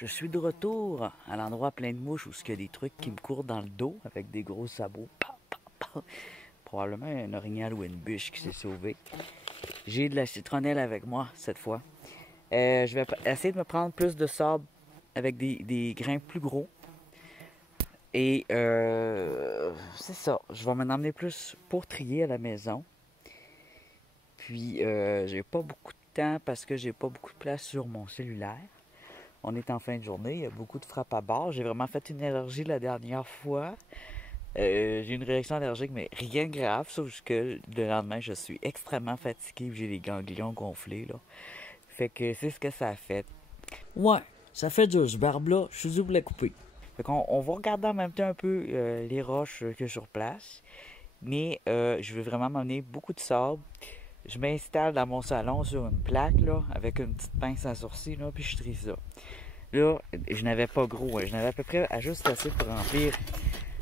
Je suis de retour à l'endroit plein de mouches où il y a des trucs qui me courent dans le dos avec des gros sabots. Probablement un orignal ou une bûche qui s'est sauvée. J'ai de la citronnelle avec moi cette fois. Je vais essayer de me prendre plus de sable avec des grains plus gros. Et c'est ça. Je vais m'en emmener plus pour trier à la maison. Puis j'ai pas beaucoup de temps parce que j'ai pas beaucoup de place sur mon cellulaire. On est en fin de journée, il y a beaucoup de frappes à bord. J'ai vraiment fait une allergie la dernière fois. J'ai une réaction allergique, mais rien de grave, sauf que le lendemain, je suis extrêmement fatigué, j'ai les ganglions gonflés, là. Fait que c'est ce que ça a fait. Ouais, ça fait dur, ce barbe-là, je suis dû pour la couper. Fait qu'on va regarder en même temps un peu les roches que sur place. Mais je veux vraiment m'emmener beaucoup de sable. Je m'installe dans mon salon sur une plaque, là, avec une petite pince à sourcils, là, puis je trie ça. Là, je n'avais pas gros, je n'avais à peu près juste assez pour remplir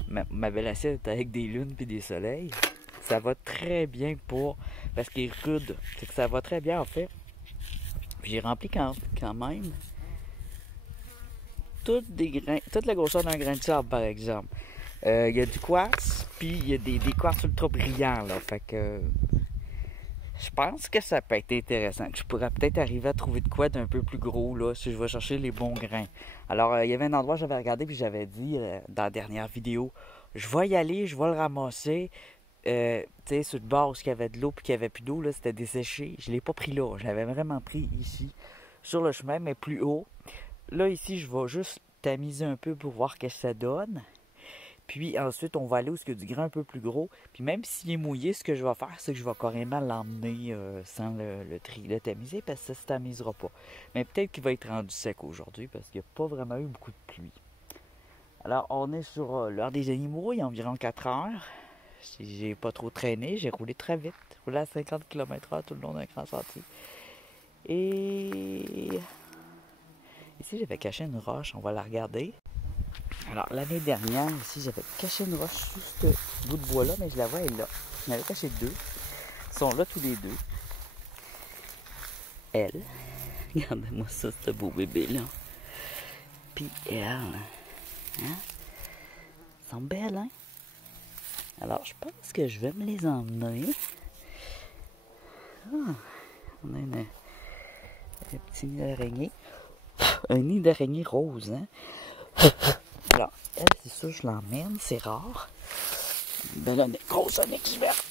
ma belle assiette avec des lunes puis des soleils. Ça va très bien pour... parce qu'il est rude. C'est que ça va très bien, en fait. J'ai rempli quand même toute la grosseur d'un grain de sable, par exemple. Il y a du quartz, puis il y a des quartz ultra brillants, là. Fait que... je pense que ça peut être intéressant. Je pourrais peut-être arriver à trouver de quoi d'un peu plus gros là, si je vais chercher les bons grains. Alors, il y avait un endroit que j'avais regardé puis j'avais dit dans la dernière vidéo, je vais y aller, je vais le ramasser. Tu sais, sur le bord où il y avait de l'eau puis qu'il n'y avait plus d'eau, là, c'était desséché. Je ne l'ai pas pris là. Je l'avais vraiment pris ici, sur le chemin, mais plus haut. Là, ici, je vais juste tamiser un peu pour voir ce que ça donne. Puis ensuite, on va aller où il y a du grain un peu plus gros. Puis même s'il est mouillé, ce que je vais faire, c'est que je vais carrément l'emmener sans le tamiser, parce que ça ne se tamisera pas. Mais peut-être qu'il va être rendu sec aujourd'hui, parce qu'il n'y a pas vraiment eu beaucoup de pluie. Alors, on est sur l'heure des animaux, il y a environ 4 heures. Si j'ai pas trop traîné, j'ai roulé très vite. Roulé à 50 km/h tout le long d'un grand sentier. Et ici, j'avais caché une roche, on va la regarder. Alors, l'année dernière, ici, j'avais caché une roche sur ce bout de bois-là, mais je la vois, elle est là. J'en avais caché deux. Ils sont là tous les deux. Elle. Regardez-moi ça, ce beau bébé-là. Puis elle. Hein? Ils sont belles, hein? Alors, je pense que je vais me les emmener. Ah, on a un petit nid d'araignée. Un nid d'araignée rose, hein? Alors, elle, c'est sûr, je l'emmène, c'est rare. Ben là, une grosse onyx verte.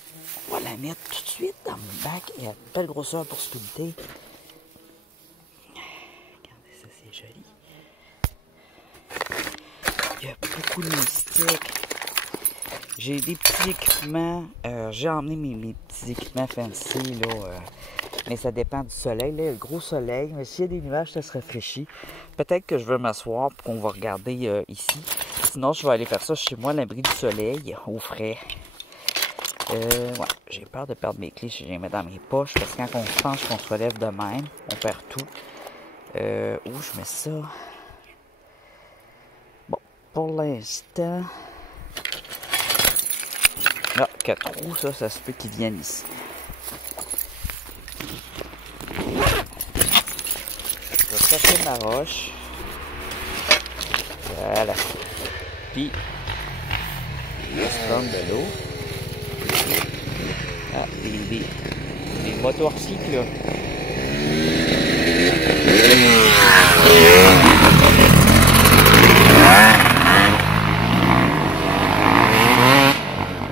On va la mettre tout de suite dans mon bac. Elle a une belle grosseur pour sculpter. Regardez ça, c'est joli. Il y a beaucoup de moustiques. J'ai des petits équipements. J'ai emmené mes petits équipements fancy, là. Mais ça dépend du soleil. Là, il y a le gros soleil. Mais s'il y a des nuages, ça se rafraîchit. Peut-être que je vais m'asseoir pour qu'on va regarder ici. Sinon, je vais aller faire ça chez moi à l'abri du soleil, au frais. Ouais, j'ai peur de perdre mes clés si je les mets dans mes poches. Parce que quand on se penche, qu'on se relève de même, on perd tout. Où je mets ça? Bon, pour l'instant... là, 4 roues, ça se peut qu'ils viennent ici. Je vais chercher ma roche. Voilà. Puis, on va se prendre de l'eau. Ah, des motocycles, là.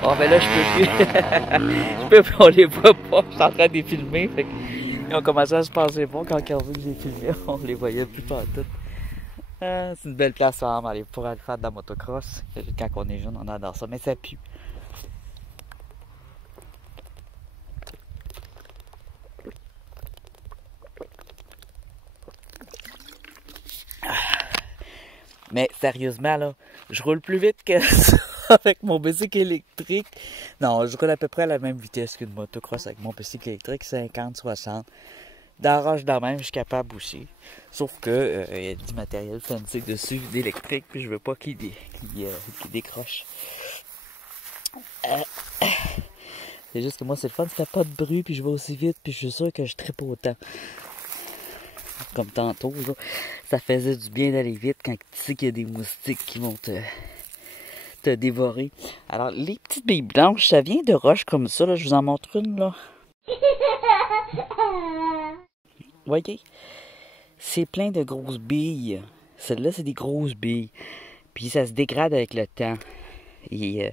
Oh, ben là, je peux plus. Je peux plus, on les voit pas. Je suis en train de les filmer. Fait ils ont commencé à se passer bon quand ils ont vu que j'ai filmé. On les voyait plus partout. C'est une belle place pour aller faire de la motocross. Quand on est jeune, on adore ça. Mais ça pue. Mais sérieusement, là, je roule plus vite que ça avec mon bicycle électrique. Non, je roule à peu près à la même vitesse qu'une motocross avec mon bicycle électrique, 50-60. Dans la roche de même, je suis capable aussi. Sauf que il y a du matériel fancy dessus, d'électrique, puis je veux pas qu'il décroche. C'est juste que moi, c'est le fun, ça fait pas de bruit, puis je vais aussi vite, puis je suis sûr que je trippe autant. Comme tantôt, là, ça faisait du bien d'aller vite quand tu sais qu'il y a des moustiques qui vont te dévorer. Alors, les petites billes blanches, ça vient de roches comme ça. Là, je vous en montre une, là. Voyez? C'est plein de grosses billes. Celle-là, c'est des grosses billes. Puis ça se dégrade avec le temps. Et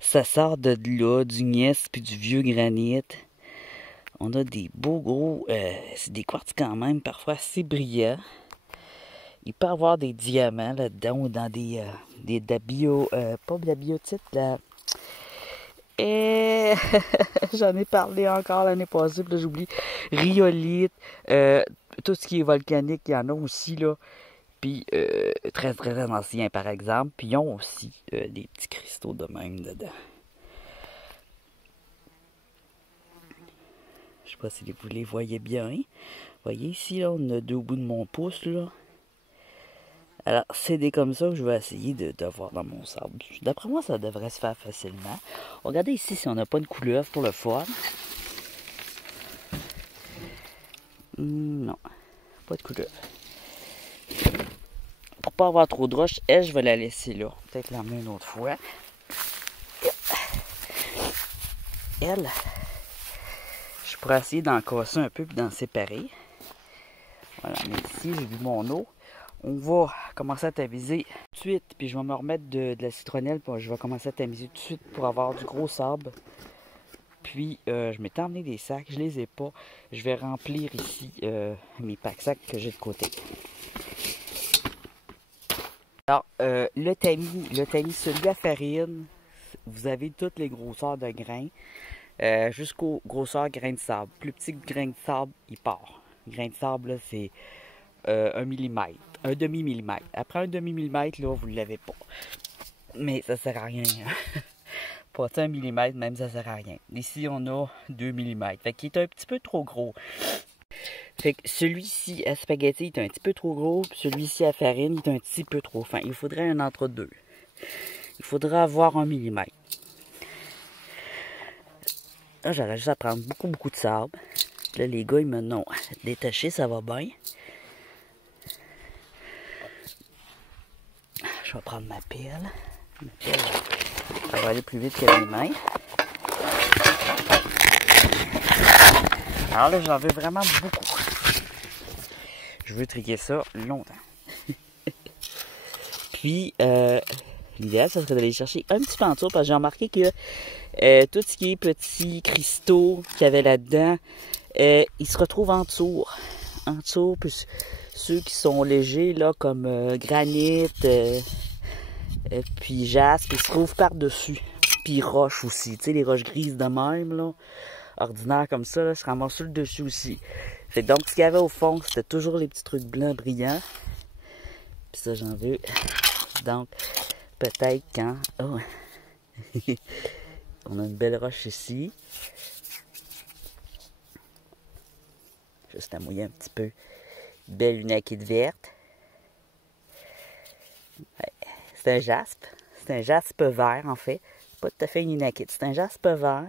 ça sort de là, du gneiss puis du vieux granit. On a des beaux gros... c'est des quartz quand même, parfois assez brillants. Il peut y avoir des diamants là-dedans ou dans des de la bio... pas de la biotite, là. Et j'en ai parlé encore l'année passée, puis là j'oublie. Rhyolite, tout ce qui est volcanique, il y en a aussi, là. Puis très très ancien par exemple. Puis ils ont aussi des petits cristaux de même dedans. Je sais pas si vous les voyez bien. Vous voyez ici, là, on a deux au bout de mon pouce, là. Alors, c'est des comme ça que je vais essayer d'avoir dans mon sable. D'après moi, ça devrait se faire facilement. Regardez ici si on n'a pas une couleuvre pour le fun. Non, pas de couleuvre. Pour pas avoir trop de roches, elle, je vais la laisser là. Peut-être l'emmener une autre fois. Elle, je pourrais essayer d'en casser un peu et d'en séparer. Voilà, mais ici, j'ai vu mon eau. On va commencer à tamiser tout de suite. Puis je vais me remettre de la citronnelle. Puis je vais commencer à tamiser tout de suite pour avoir du gros sable. Puis je m'étais emmené des sacs. Je les ai pas. Je vais remplir ici mes pack-sacs que j'ai de côté. Alors, le tamis, celui à farine, vous avez toutes les grosseurs de grains. Jusqu'aux grosseurs grains de sable. Plus petit que grain de sable, il part. Grain de sable, là, c'est 1 mm, un demi-millimètre. Après un demi-millimètre, là, vous ne l'avez pas. Mais ça sert à rien. Pas 1 mm, même ça sert à rien. Ici, on a 2 mm. Fait qu'il est un petit peu trop gros. Fait que celui-ci à spaghetti est un petit peu trop gros, puis celui-ci à farine est un petit peu trop fin. Il faudrait un entre-deux. Il faudrait avoir 1 mm. Là, j'aurais juste à prendre beaucoup de sable. Là, les gars, ils me l'ont détaché, ça va bien. Je vais prendre ma pelle. Ça va aller plus vite que mes mains. Alors là, j'en veux vraiment beaucoup. Je veux trier ça longtemps. Puis, l'idéal, ça serait d'aller chercher un petit peu en dessous, parce que j'ai remarqué que tout ce qui est petits cristaux qu'il y avait là-dedans, ils se retrouvent en dessous. En dessous, puis ceux qui sont légers, là, comme granit, puis jaspe, ils se trouvent par-dessus. Puis roches aussi, tu sais, les roches grises de même, là, ordinaires comme ça, là, se ramassent sur le dessus aussi. Fait que donc, ce qu'il y avait au fond, c'était toujours les petits trucs blancs brillants. Puis ça, j'en veux. Donc, peut-être quand... Oh. On a une belle roche ici. Juste à mouiller un petit peu. Belle lunakite verte. Ouais. C'est un jaspe. C'est un jaspe vert, en fait. Pas tout à fait une lunakite. C'est un jaspe vert.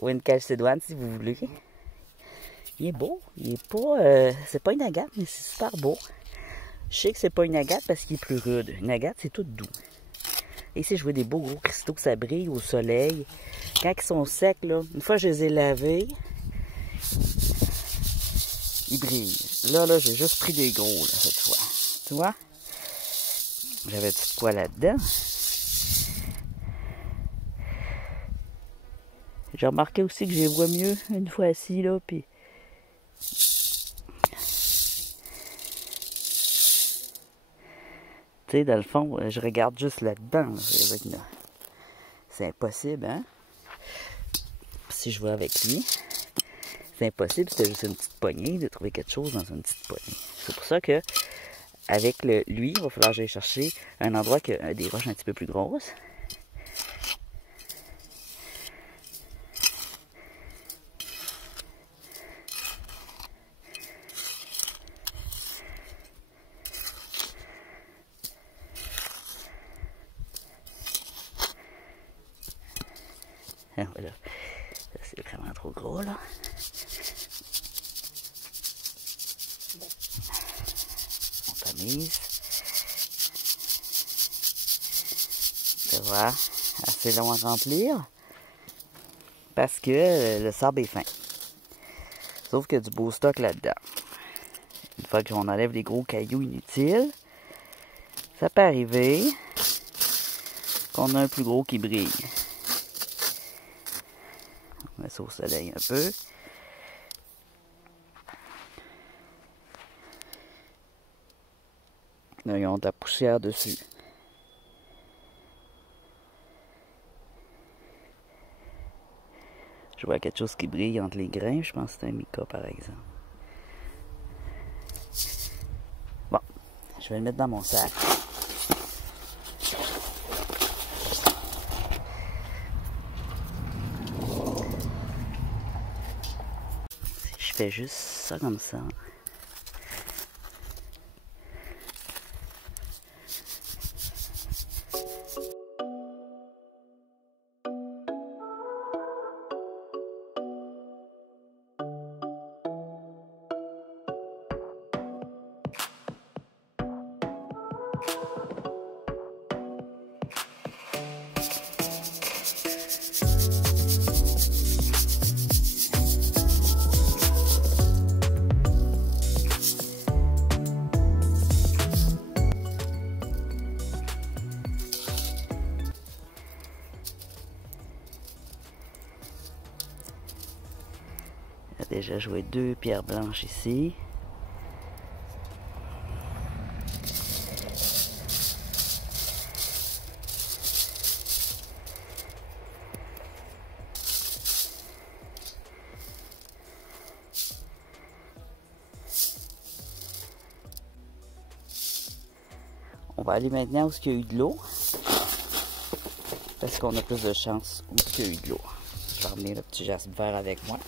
Ou une calcédoine, si vous voulez. Il est beau. Il est pas... c'est pas une agate, mais c'est super beau. Je sais que c'est pas une agate parce qu'il est plus rude. Une agate, c'est tout doux. Et ici, je vois des beaux gros cristaux que ça brille au soleil. Quand ils sont secs, là, une fois que je les ai lavés, ils brillent. Là, j'ai juste pris des gros, là, cette fois. Tu vois? J'avais tout quoi là-dedans? J'ai remarqué aussi que je les vois mieux une fois assis, là, puis... Tu sais, dans le fond, je regarde juste là-dedans. C'est impossible, hein? Si je vais avec lui, c'est impossible, c'était juste une petite poignée, de trouver quelque chose dans une petite poignée. C'est pour ça que, avec lui, il va falloir que j'aille chercher un endroit qui a des roches un petit peu plus grosses. Ah, voilà. Ça, c'est vraiment trop gros, là. mise. Tu vois, assez long à remplir. Parce que le sable est fin. Sauf qu'il y a du beau stock là-dedans. Une fois qu'on enlève les gros cailloux inutiles, ça peut arriver qu'on a un plus gros qui brille. On met ça au soleil un peu. Là, ils ont de la poussière dessus. Je vois quelque chose qui brille entre les grains. Je pense que c'est un mica, par exemple. Bon, je vais le mettre dans mon sac. Je fais juste ça comme ça. J'ai déjà joué 2 pierres blanches ici. On va aller maintenant où il y a eu de l'eau. Parce qu'on a plus de chance où il y a eu de l'eau. Je vais ramener le petit jaspe vert avec moi.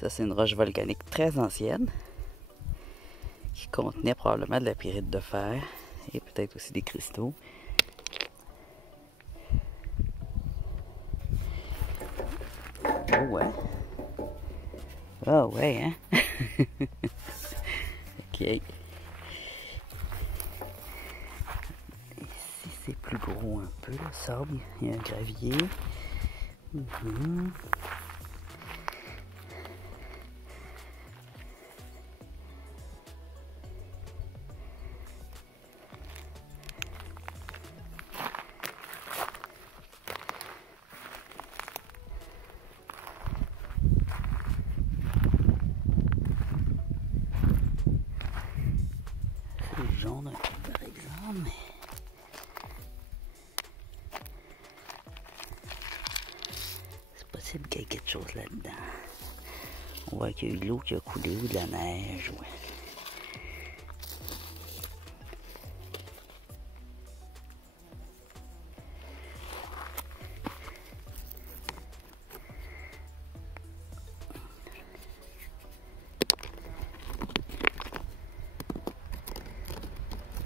Ça, c'est une roche volcanique très ancienne qui contenait probablement de la pyrite de fer et peut-être aussi des cristaux. Oh ouais. Oh ouais, hein? Ok. Ici, c'est plus gros un peu, le sable. Il y a un gravier. C'est jaune un peu, par exemple. Mais... c'est possible qu'il y ait quelque chose là-dedans. On voit qu'il y a eu de l'eau qui a coulé ou de la neige. Ouais.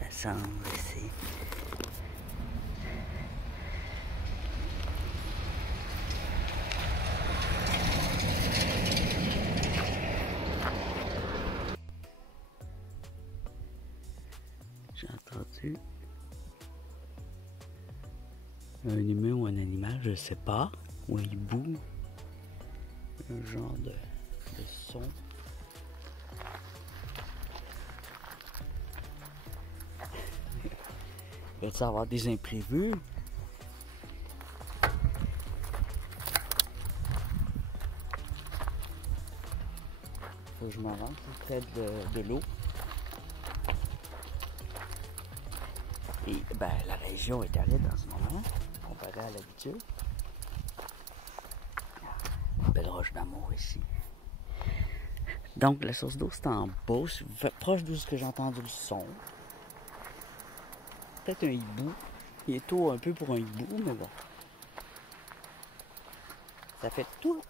La cendre ici. J'ai entendu un humain ou un animal, je sais pas, ou un hibou, un genre de son. Il va-t-il avoir des imprévus? Faut que je m'avance près de l'eau. Et ben, la région est aride en ce moment, comparé à l'habitude. Une belle roche d'amour ici. Donc, la source d'eau, c'est en bas, proche de ce que j'ai entendu le son. Peut-être un hibou. Il est tôt un peu pour un hibou, mais bon. Ça fait tout.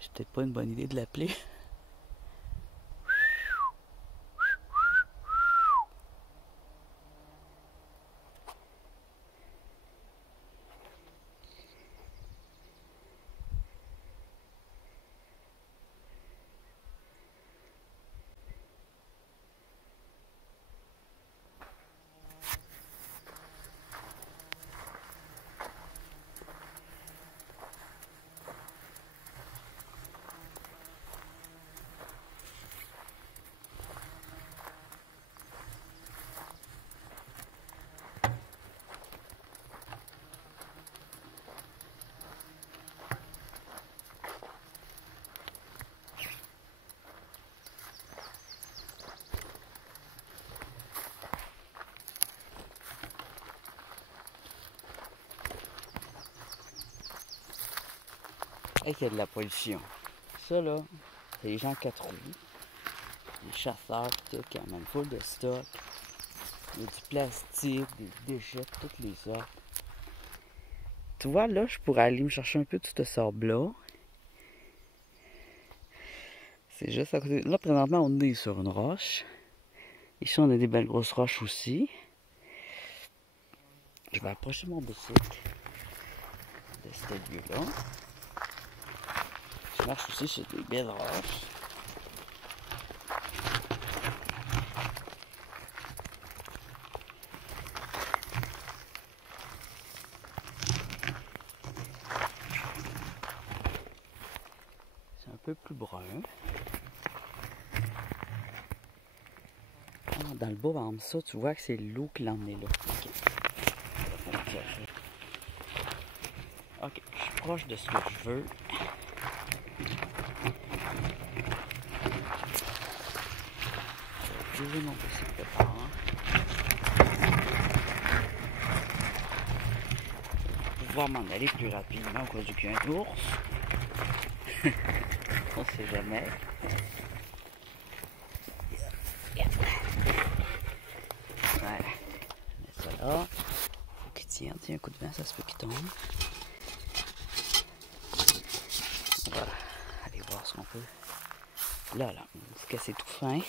C'est peut-être pas une bonne idée de l'appeler. Hey, qu'il y a de la pollution. Ça, là, c'est les gens 4 roues. Les chasseurs, tout, qui amènent full de stock. Il y a du plastique, des déchets de toutes les sortes. Tu vois, là, je pourrais aller me chercher un peu de ce sable-là. C'est juste à côté. Là, présentement, on est sur une roche. Ici, on a des belles grosses roches aussi. Je vais approcher mon bicycle de ce lieu-là. Je marche aussi sur des belles roches. C'est un peu plus brun. Dans le bas, par exemple, ça, tu vois que c'est l'eau qui l'a emmené là. Ok, je suis proche de ce que je veux. Je vais tirer mon bicycle de part. Pour pouvoir m'en aller plus rapidement au cas où il y a un ours. On sait jamais. Voilà. Je mets ça là. Faut qu'il tienne. Tiens, un coup de vent, ça se peut qu'il tombe. On va aller voir ce qu'on peut. Là, on se casse tout fin.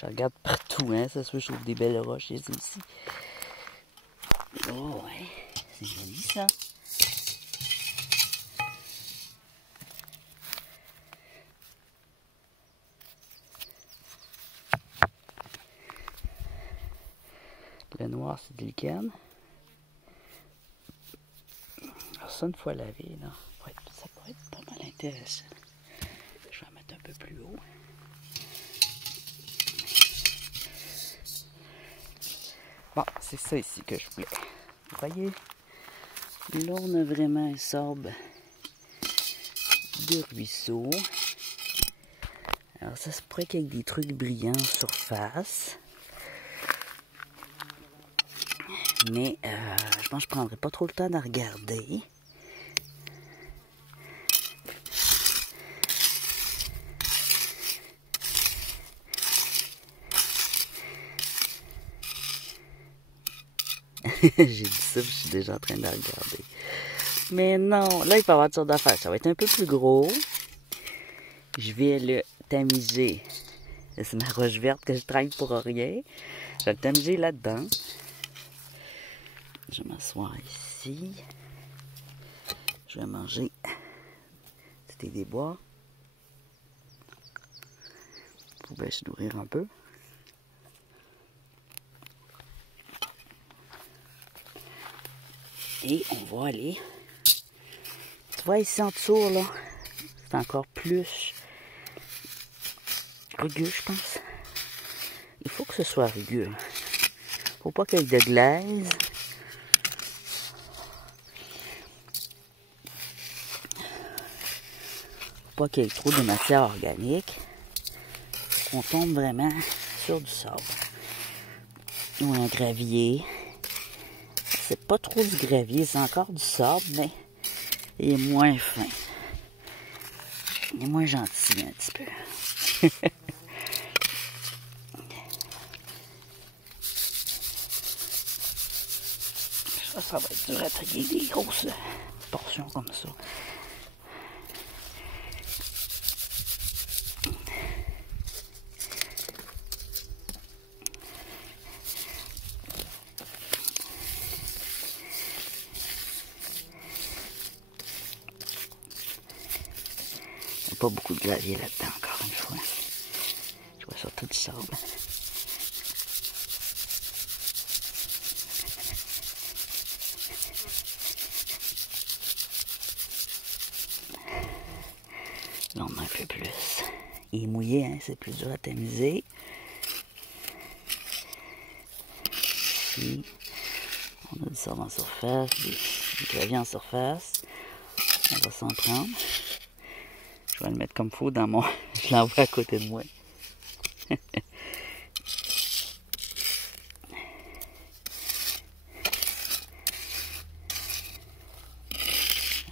Je regarde partout, hein. Ça se fait, je trouve des belles roches ici aussi. Oh, ouais. C'est joli, ça. Le noir, c'est de lichen. Alors ça, une fois lavé, là, ça pourrait être pas mal intéressant. Je vais en mettre un peu plus haut. Bon, c'est ça ici que je voulais. Vous voyez, là, on a vraiment un sable de ruisseau. Alors ça se pourrait qu'il y ait des trucs brillants en surface. Mais je pense que je prendrai pas trop le temps de regarder. J'ai dit ça, je suis déjà en train de regarder. Mais non, là il peut y avoir toutes sortes d'affaires. Ça va être un peu plus gros. Je vais le tamiser. C'est ma roche verte que je traîne pour rien. Je vais le tamiser là-dedans. Je vais m'asseoir ici. Je vais manger des bois. Pour bien se nourrir un peu. Et on va aller. Tu vois ici en dessous, là, c'est encore plus rugueux, je pense. Il faut que ce soit rugueux. Faut pas qu'il y ait de glaise. Faut pas qu'il y ait trop de matière organique. On tombe vraiment sur du sable. Ou un gravier. C'est pas trop du gravier, c'est encore du sable, mais il est moins fin. Il est moins gentil un petit peu. Ça va être dur à trier des grosses portions comme ça. Il n'y a pas beaucoup de gravier là-dedans, encore une fois. Je vois surtout du sable. Là, on a un peu plus. Il est mouillé, hein, c'est plus dur à tamiser. Ici, on a du sable en surface, du gravier en surface. On va s'en prendre. Je vais le mettre comme il faut dans mon... Je l'envoie à côté de moi.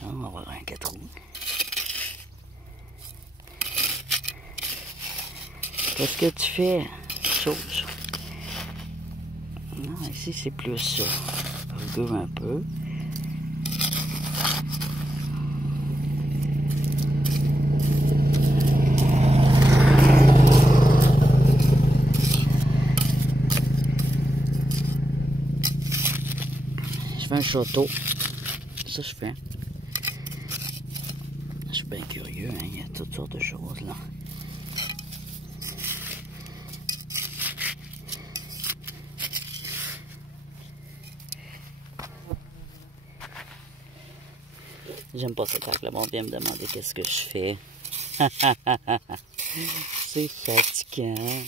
On va avoir un 4 roues. Qu'est-ce que tu fais? Chose. Non, ici c'est plus ça. Rugueux un peu. Je fais un château. Ça je fais. Je suis bien curieux, hein? Il y a toutes sortes de choses là. J'aime pas ça quand le monde vient me demander qu'est-ce que je fais. C'est fatigant.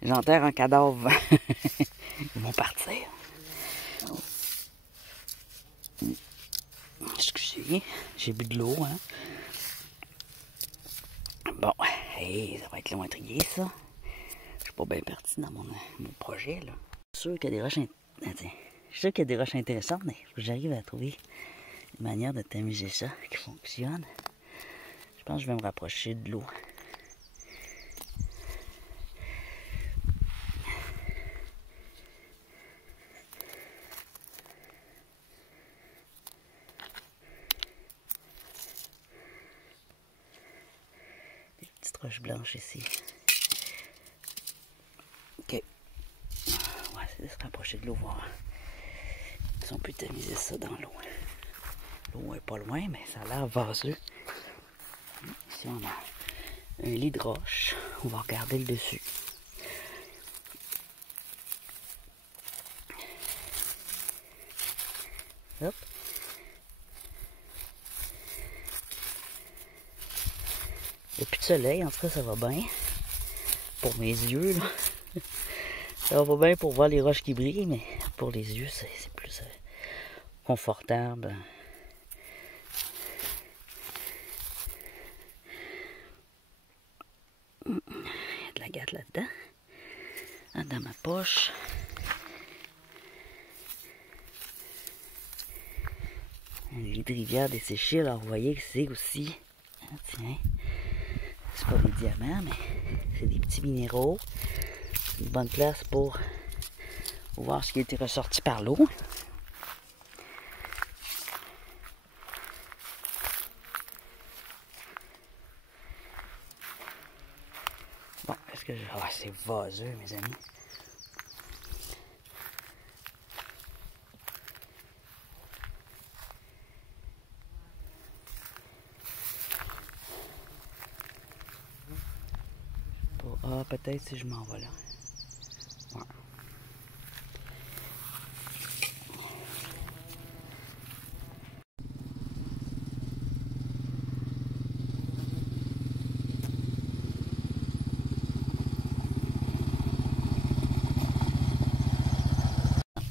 J'enterre un cadavre. Ils vont partir. Excusez, j'ai bu de l'eau, hein. Bon, hey, ça va être long à trier, ça. Je suis pas bien parti dans mon projet, là. Je suis sûr qu'il y a des roches intéressantes, mais faut que j'arrive à trouver une manière de tamiser ça qui fonctionne. Je pense que je vais me rapprocher de l'eau. Des petites roches blanches ici. Ok. On va essayer de se rapprocher de l'eau, voir si on peut tamiser ça dans l'eau. L'eau est pas loin, mais ça a l'air vaseux. Ici, on a un lit de roche. On va regarder le dessus. Hop. Il n'y a plus de soleil, en tout cas, ça va bien. Pour mes yeux, là. Ça va pas bien pour voir les roches qui brillent, mais pour les yeux, c'est plus confortable. Il y a de la gâte là-dedans. Dans ma poche. Un lit de rivière desséché, alors vous voyez que c'est aussi... Ah, tiens, c'est pas des diamants, mais c'est des petits minéraux. C'est une bonne place pour voir ce qui a été ressorti par l'eau. Bon, est-ce que je... Ah, c'est vaseux, mes amis. Ah, peut-être si je m'en vais là. Ouais.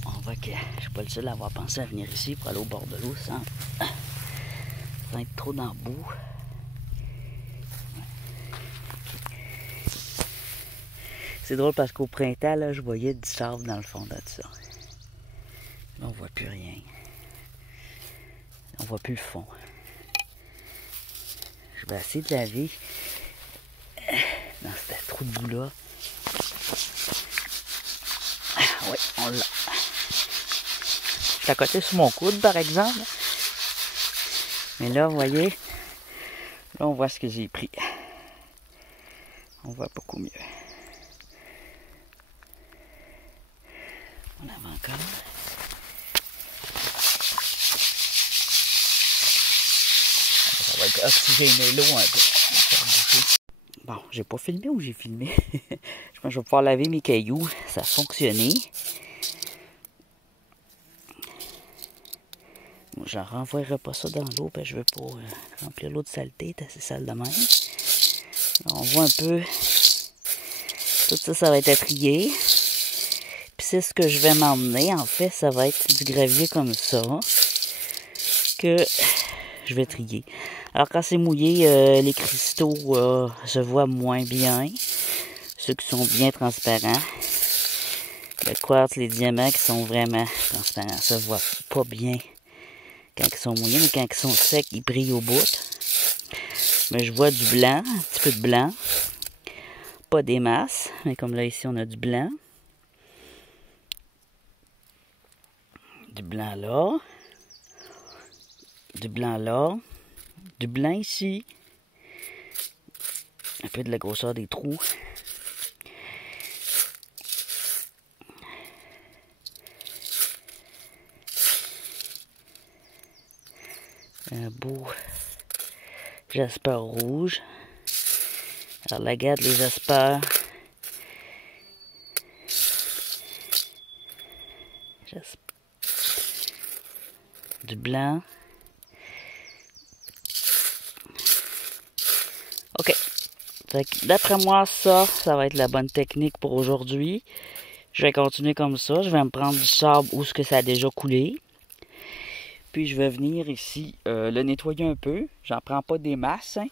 On voit que je suis pas le seul à avoir pensé à venir ici pour aller au bord de l'eau sans être trop dans le bout. C'est drôle parce qu'au printemps, là, je voyais du sable dans le fond de ça. Là, on voit plus rien. On voit plus le fond. Je vais essayer de laver dans ce trou de boue-là. Ah oui, on l'a. Je suis à côté sur mon coude, par exemple. Mais là, vous voyez, là, on voit ce que j'ai pris. On voit beaucoup mieux. On en a encore. Ça va être oxygéner l'eau un peu. Bon, j'ai pas filmé ou j'ai filmé? Je pense que je vais pouvoir laver mes cailloux. Ça a fonctionné. Moi, je renvoierai pas ça dans l'eau, parce que je veux pas remplir l'eau de saleté. C'est assez sale de même. Là, on voit un peu. Tout ça, ça va être trié. Puis c'est ce que je vais m'emmener. En fait, ça va être du gravier comme ça que je vais trier. Alors quand c'est mouillé, les cristaux se voient moins bien. Ceux qui sont bien transparents. Le quartz, les diamants qui sont vraiment transparents. Ça se voit pas bien quand ils sont mouillés, mais quand ils sont secs, ils brillent au bout. Mais je vois du blanc, un petit peu de blanc. Pas des masses, mais comme là ici on a du blanc. Du blanc là. Du blanc là. Du blanc ici. Un peu de la grosseur des trous. Un beau jasper rouge. Alors l'agate, les jaspers. Du blanc. OK. D'après moi, ça va être la bonne technique pour aujourd'hui. Je vais continuer comme ça. Je vais me prendre du sable où ce que ça a déjà coulé. Puis je vais venir ici le nettoyer un peu. J'en prends pas des masses. Hein.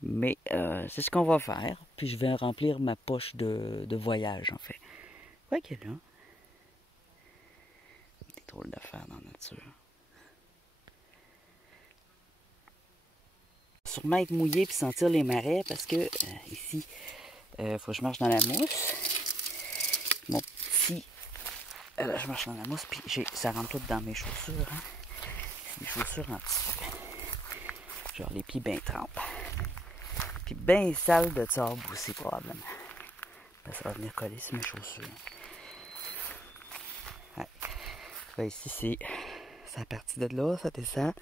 Mais c'est ce qu'on va faire. Puis je vais remplir ma poche de voyage en fait. Ouais, qu'elle là. Des drôles d'affaires dans la nature. Sûrement être mouillé puis sentir les marais parce que ici, faut que je marche dans la mousse. Mon petit. Là, je marche dans la mousse puis ça rentre tout dans mes chaussures. Hein. Mes chaussures en tissu. Genre les pieds bien trempes. Puis bien sale de sable aussi probablement. Ben, ça va venir coller sur mes chaussures. Ouais. Ben, ici c'est à partir de là, ça descend.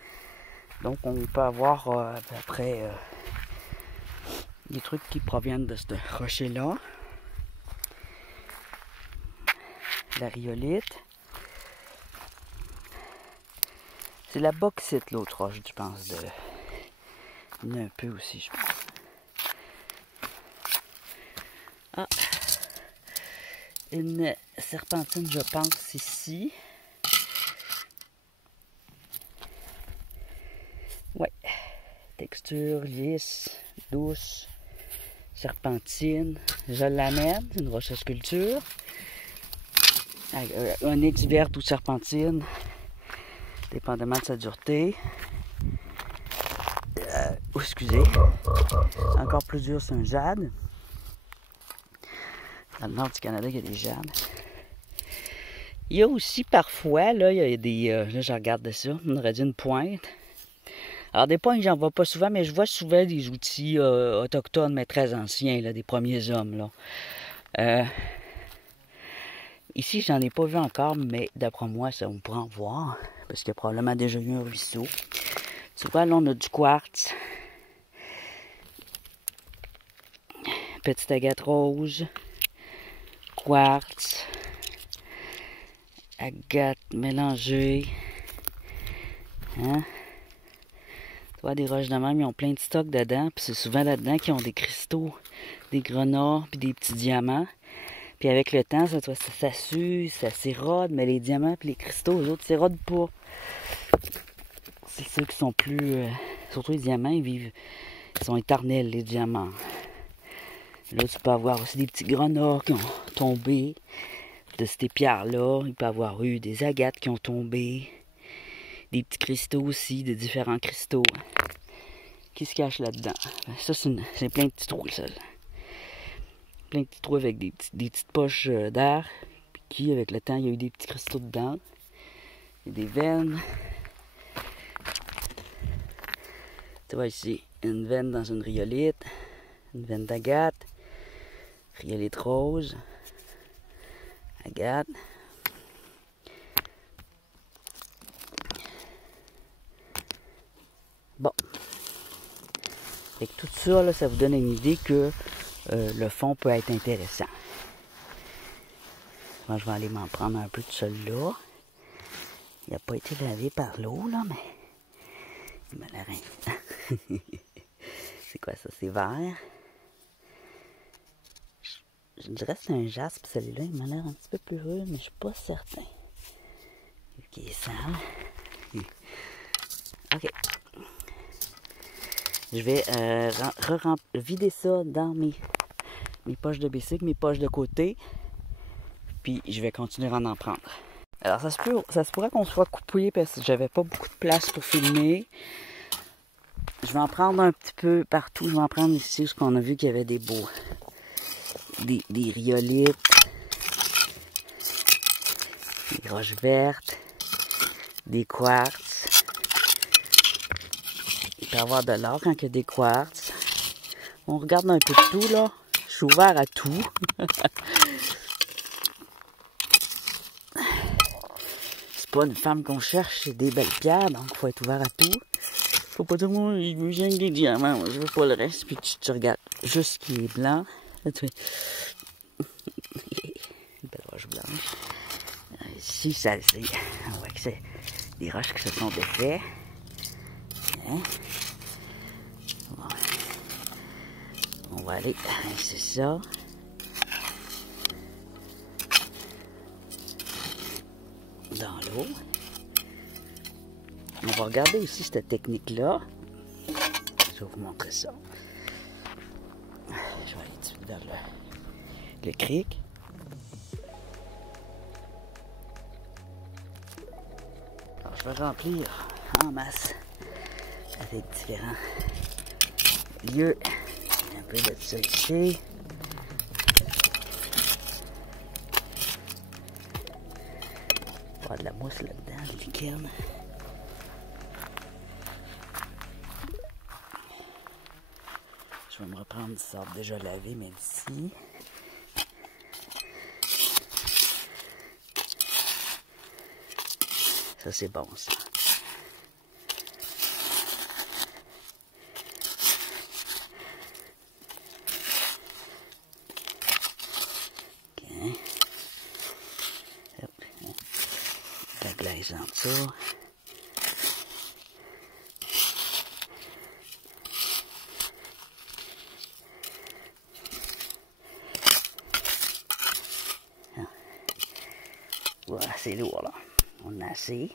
Donc on peut avoir à peu près des trucs qui proviennent de ce rocher-là. La rhyolite. C'est la bauxite, l'autre roche, je pense. Il y en a un peu aussi, je pense. Ah! Une serpentine, je pense, ici. Ouais. Texture lisse, douce, serpentine. Je l'amène, c'est une roche à sculpture. Un nez verte ou serpentine, dépendamment de sa dureté. Excusez. Encore plus dur, c'est un jade. Dans le nord du Canada, il y a des jades. Il y a aussi parfois, là, il y a des. Là, je regarde de ça, on aurait dit une pointe. Alors, des pointes, j'en vois pas souvent, mais je vois souvent des outils autochtones, mais très anciens, là, des premiers hommes, là. Ici, j'en ai pas vu encore, mais d'après moi, ça, on pourra en voir. Parce qu'il y a probablement déjà eu un ruisseau. Tu vois, là, on a du quartz. Petite agate rose. Quartz. Agate mélangée. Hein? Tu vois, des roches de même, ils ont plein de stocks dedans. Puis c'est souvent là-dedans qu'ils ont des cristaux, des grenats, puis des petits diamants. Puis avec le temps, ça s'use, ça s'érode, mais les diamants et les cristaux, eux autres, s'érodent pas. C'est ceux qui sont plus... surtout les diamants, ils sont éternels, les diamants. Là, tu peux avoir aussi des petits grenats qui ont tombé de ces pierres-là. Il peut y avoir eu des agates qui ont tombé. Des petits cristaux aussi, de différents cristaux qui se cachent là-dedans. Ça, c'est plein de petits trous, ça. Plein de petits trous avec des petites poches d'air. Puis qui, avec le temps, il y a eu des petits cristaux dedans. Il y a des veines. Tu vois ici, une veine dans une rhyolite. Une veine d'agate. Rhyolite rose. Agate. Bon. Avec tout ça, là, ça vous donne une idée que le fond peut être intéressant. Moi, je vais aller m'en prendre un peu de celui-là. Il n'a pas été lavé par l'eau, là, mais il m'a l'air... C'est quoi ça? C'est vert. Je dirais que c'est un jaspe, celui-là. Il m'a l'air un petit peu plus rude, mais je suis pas certain. Vu qu'il est sale. OK. Je vais vider ça dans mes poches de bicycle, mes poches de côté. Puis je vais continuer à en prendre. Alors ça se pourrait qu'on soit coupé parce que j'avais pas beaucoup de place pour filmer. Je vais en prendre un petit peu partout. Je vais en prendre ici parce qu'on a vu qu'il y avait des beaux... Des rhyolites. Des roches vertes. Des quartz. Il peut y avoir de l'or quand il y a des quartz. On regarde un peu de tout là. Je suis ouvert à tout. C'est pas une femme qu'on cherche, c'est des belles pierres, donc il faut être ouvert à tout. Faut pas tout le monde, il veut juste des diamants, je veux pas le reste, puis tu regardes juste ce qui est blanc. Là, tu fais... Une belle roche blanche. Ici, ça, c'est... On voit que c'est des roches qui se sont défaites. Hein? Bon. On va aller, c'est ça. Dans l'eau. On va regarder aussi cette technique-là. Je vais vous montrer ça. Je vais aller tout de suite dans le cric. Alors, je vais remplir en masse avec différents lieux. Un peu de ça ici. Il y a de la mousse là-dedans, du liquide. Je vais me reprendre du sable déjà lavé, mais d'ici. Ça, c'est bon, ça. OK. Hop. La glace en dessous. Voilà, c'est lourd, là. On a assez.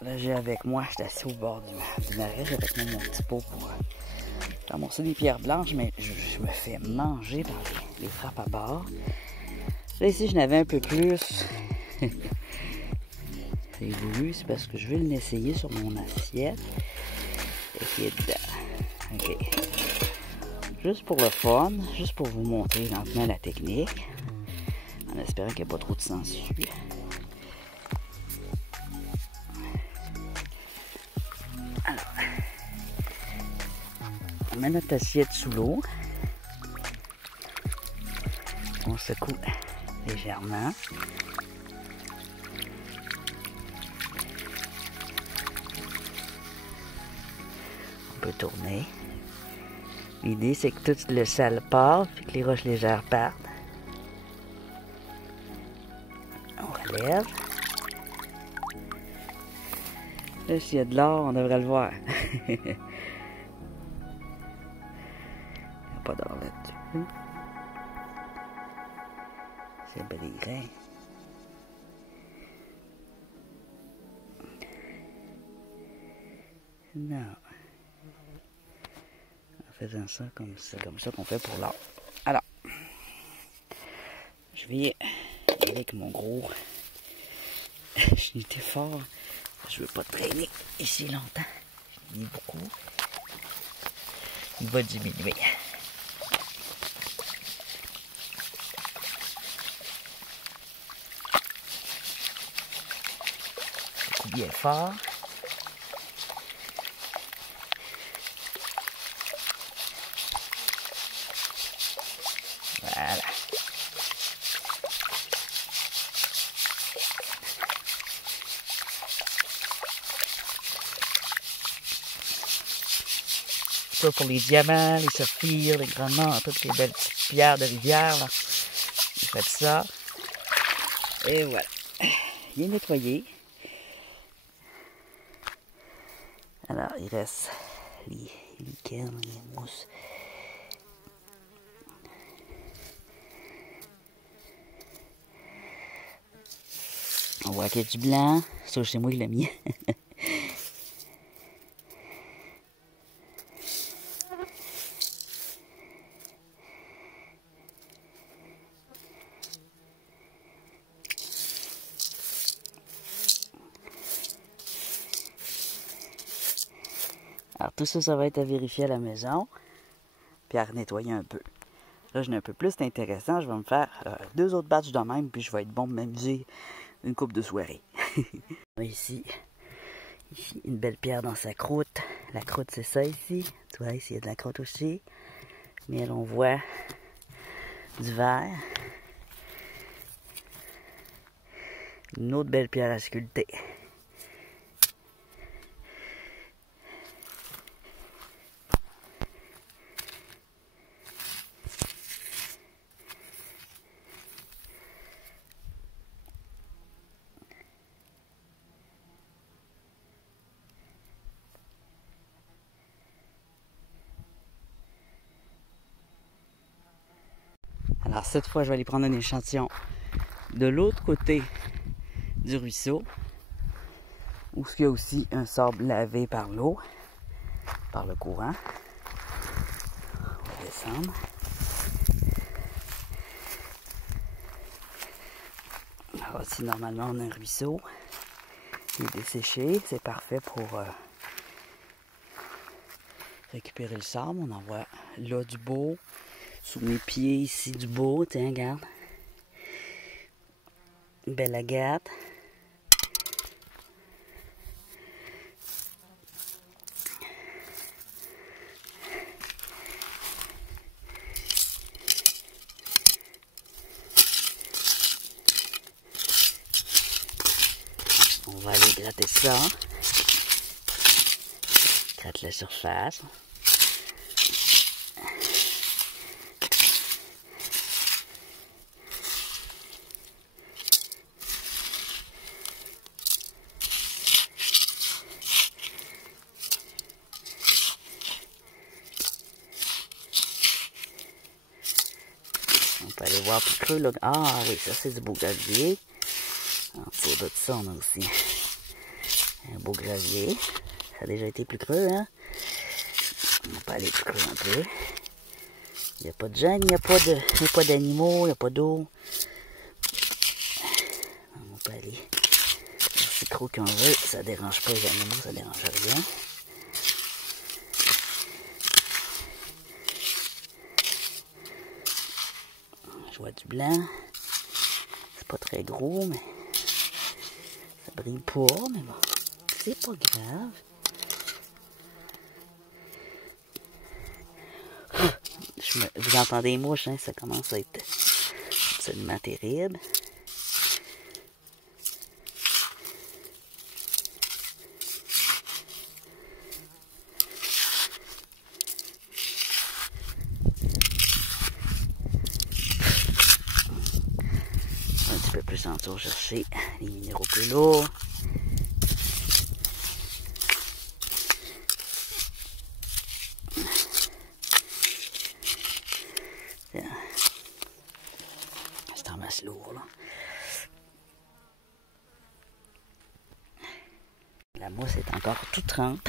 Là, j'ai avec moi, j'étais assis au bord du marais, j'ai avec moi mon petit pot pour ramasser des pierres blanches, mais je me fais manger par les frappes à bord. Là, ici, je n'avais un peu plus. C'est voulu, c'est parce que je vais l'essayer sur mon assiette. Et puis, dedans. OK. Juste pour le fun, juste pour vous montrer lentement la technique, en espérant qu'il n'y ait pas trop de sang dessus. Alors, on met notre assiette sous l'eau, on secoue légèrement. On peut tourner. L'idée, c'est que tout le sale part, puis que les roches légères partent. On relève. Là, s'il y a de l'or, on devrait le voir. Il n'y a pas d'or là-dessus. C'est brillant. Non. Faisant ça comme ça qu'on fait pour l'or. Alors, je vais avec mon gros. Je l'étais fort. Je veux pas traîner ici longtemps. Je l'ai beaucoup. Il va diminuer. C'est bien fort. Voilà. Ça pour les diamants, les saphirs, les grenats, toutes les belles petites pierres de rivière. Là. J'ai fait ça. Et voilà. Bien nettoyé. Alors, il reste les liqueurs, les mousses. On voit qu'il y a du blanc. Ça, c'est moi qui l'ai mis. Alors tout ça, ça va être à vérifier à la maison, puis à nettoyer un peu. Là, je n'ai un peu plus intéressant. Je vais me faire 2 autres batchs de même, puis je vais être bon de m'amuser une coupe de soirée. Ici, une belle pierre dans sa croûte. La croûte, c'est ça ici. Tu vois, ici, il y a de la croûte aussi. Mais là, on voit du verre. Une autre belle pierre à sculpter. Alors cette fois, je vais aller prendre un échantillon de l'autre côté du ruisseau, où il y a aussi un sable lavé par l'eau, par le courant. On va descendre. Alors ici, normalement, on a un ruisseau. Il est desséché. C'est parfait pour récupérer le sable. On en voit là du beau. Sous mes pieds, ici, du beau. Tiens, regarde. Une belle agate. On va aller gratter ça. Gratte la surface. On peut aller voir plus creux là. Ah oui, ça c'est du beau gravier. En dessous de ça, on a aussi un beau gravier. Ça a déjà été plus creux, hein? On peut aller plus creux un peu. Il n'y a pas de gêne, il n'y a pas d'animaux, il n'y a pas d'eau. On peut aller aussi creux qu'on veut. Ça ne dérange pas les animaux, ça ne dérange rien. Je vois du blanc. C'est pas très gros, mais ça brille pas, mais bon, c'est pas grave. Vous entendez les mouches, hein? Ça commence à être absolument terrible. Un petit peu plus en dessous, chercher les minéraux plus lourds. C'est en masse lourd, là. La mousse est encore toute trempe.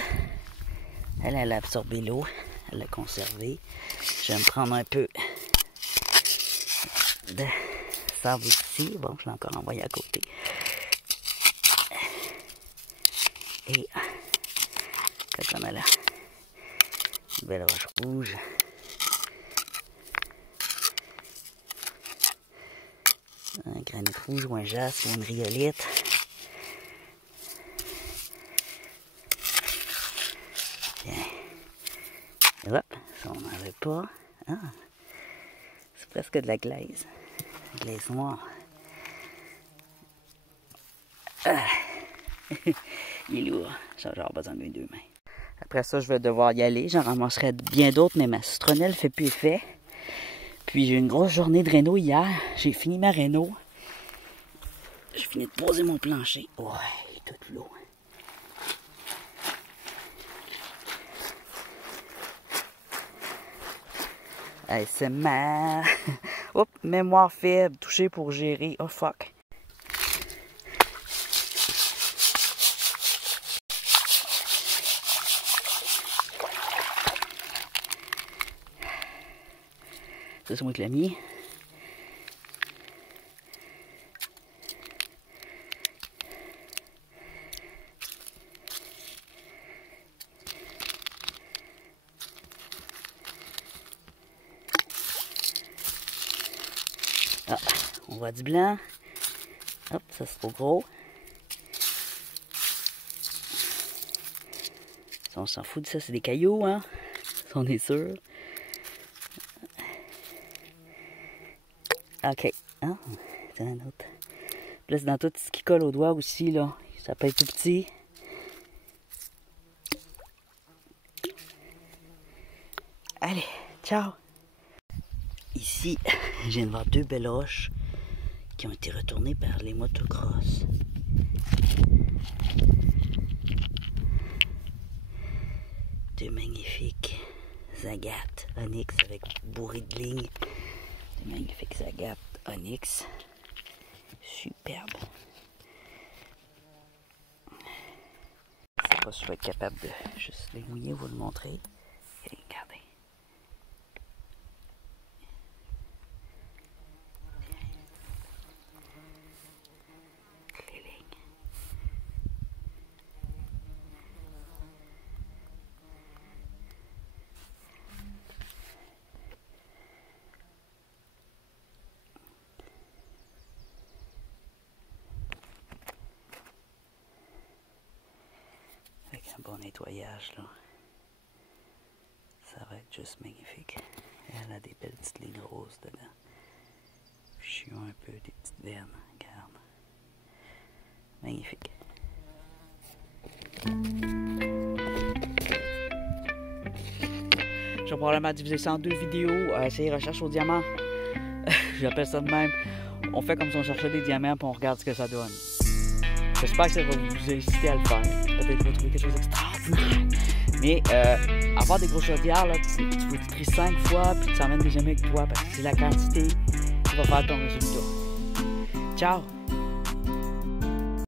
Elle a absorbé l'eau. Elle l'a conservée. Je vais me prendre un peu de sable ici. Bon, je l'ai encore envoyé à côté. Et quand on a là, une belle roche rouge. Un granit rouge ou un jaspe ou une rhyolite. Bien. Hop, ça on n'en veut pas. Ah, c'est presque de la glaise. Glaise noire. Ah. Il est lourd. J'ai genre besoin de mes 2 mains. Après ça, je vais devoir y aller. J'en ramasserai bien d'autres, mais ma citronnelle fait plus effet. Puis j'ai eu une grosse journée de réno hier. J'ai fini ma réno. J'ai fini de poser mon plancher. Ouais, toute l'eau. ASMR. Oups, mémoire faible, toucher pour gérer. Oh fuck. Ça, c'est moi qui l'ai mis. Ah, on voit du blanc. Hop, ça c'est trop gros. On s'en fout de ça, c'est des cailloux, hein? On est sûr. OK. Ah, c'est un autre. Puis là, c'est dans tout ce qui colle au doigt aussi, là. Ça peut être tout petit. Allez, ciao! Ici, je viens de voir 2 belles roches qui ont été retournées par les motocross. Deux magnifiques agates onyx avec bourré de lignes. Des magnifiques agates onyx. Superbe. Je sais pas si je vais être capable de juste les mouiller, vous le montrer. Et regardez. Les lignes. Avec un bon nettoyage, là. Ça va être juste magnifique. Elle a des belles petites lignes roses dedans. Chiant un peu, des petites veines. Regarde. Magnifique. Je vais probablement diviser ça en 2 vidéos. Essayer recherche au diamant. J'appelle ça de même. On fait comme si on cherchait des diamants et on regarde ce que ça donne. J'espère que ça va vous inciter à le faire. Peut-être que vous trouvez quelque chose d'extraordinaire. Mais avoir des gros chaudières, là, tu faut que tu tries 5 fois puis tu emmènes des amis avec toi parce que c'est la quantité qui va faire ton résultat. Ciao!